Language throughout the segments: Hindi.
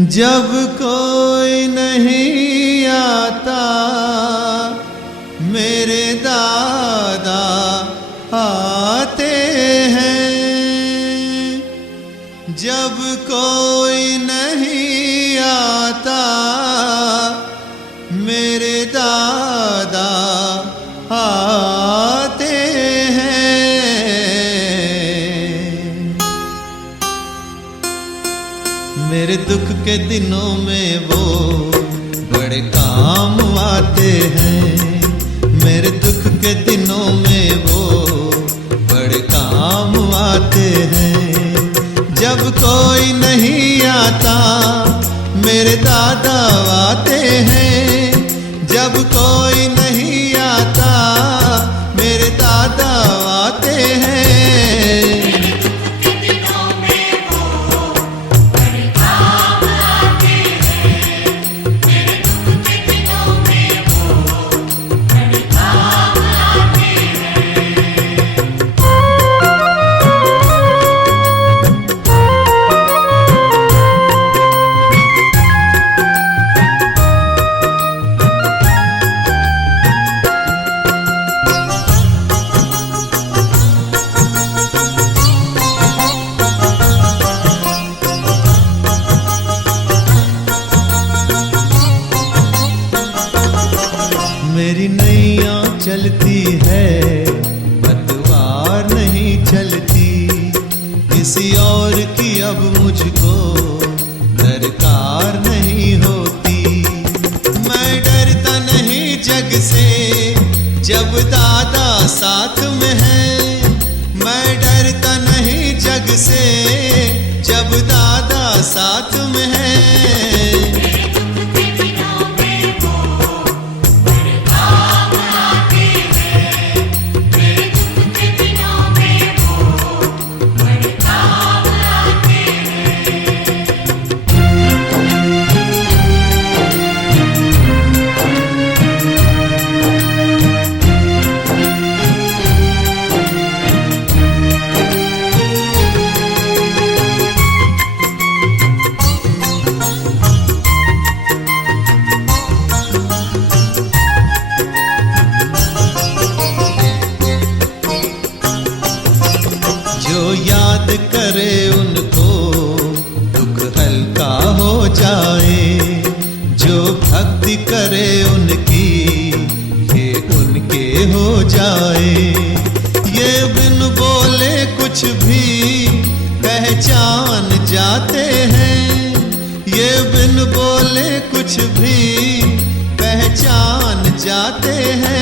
जब कोई नहीं आता मेरे दादा आते हैं। जब कोई नहीं आता मेरे दादा आते हैं। मेरे दुख के दिनों में वो बड़े काम आते हैं। मेरे दुख के दिनों में वो बड़े काम आते हैं। जब कोई नहीं आता मेरे दादा आते हैं। जब कोई नहीं आता मेरे दादा आते हैं। मेरी नैया चलती है पतवार नहीं चलती। किसी और की अब मुझको दरकार नहीं होती। मैं डरता नहीं जग से जब दादा साथ में है। मैं डरता नहीं जग से जब दादा साथ में है। जो याद करे उनको दुख हल्का हो जाए। जो भक्ति करे उनकी ये उनके हो जाए। ये बिन बोले कुछ भी पहचान जाते हैं। ये बिन बोले कुछ भी पहचान जाते हैं।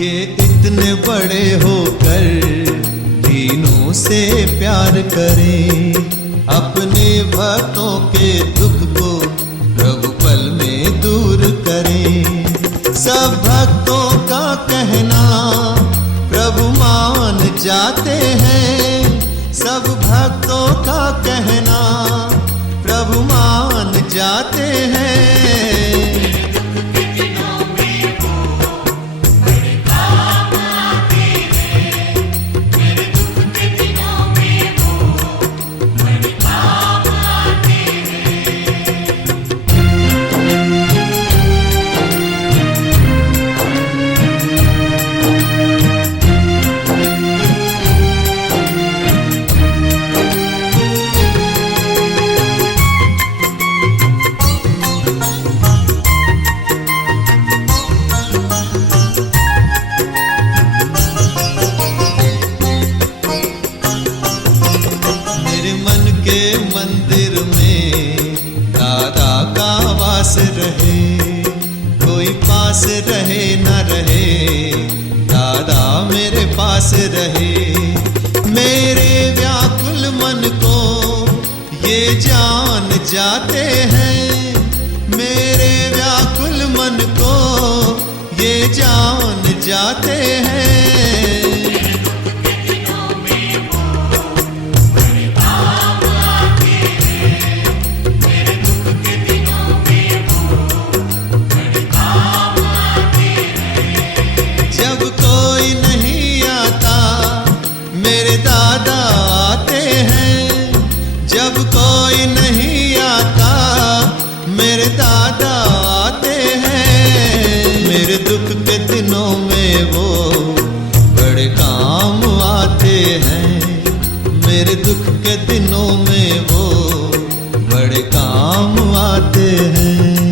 ये इतने बड़े होकर दीनों से प्यार करें। अपने भक्तों के दुख को प्रभु पल में दूर करें। सब भक्तों का कहना प्रभु मान जाते हैं। सब भक्तों का कहना प्रभु मान जाते हैं। मंदिर में दादा का वास रहे। कोई पास रहे न रहे मन को ये जान जाते हैं, मेरे व्याकुल मन को ये जान जाते हैं। जब कोई नहीं आता मेरे दादा आते हैं, जब कोई नहीं आता मेरे दादा आते हैं। मेरे दुख के दिनों में वो बड़े काम आते हैं, मेरे दुख के दिनों में वो बड़े काम आते हैं।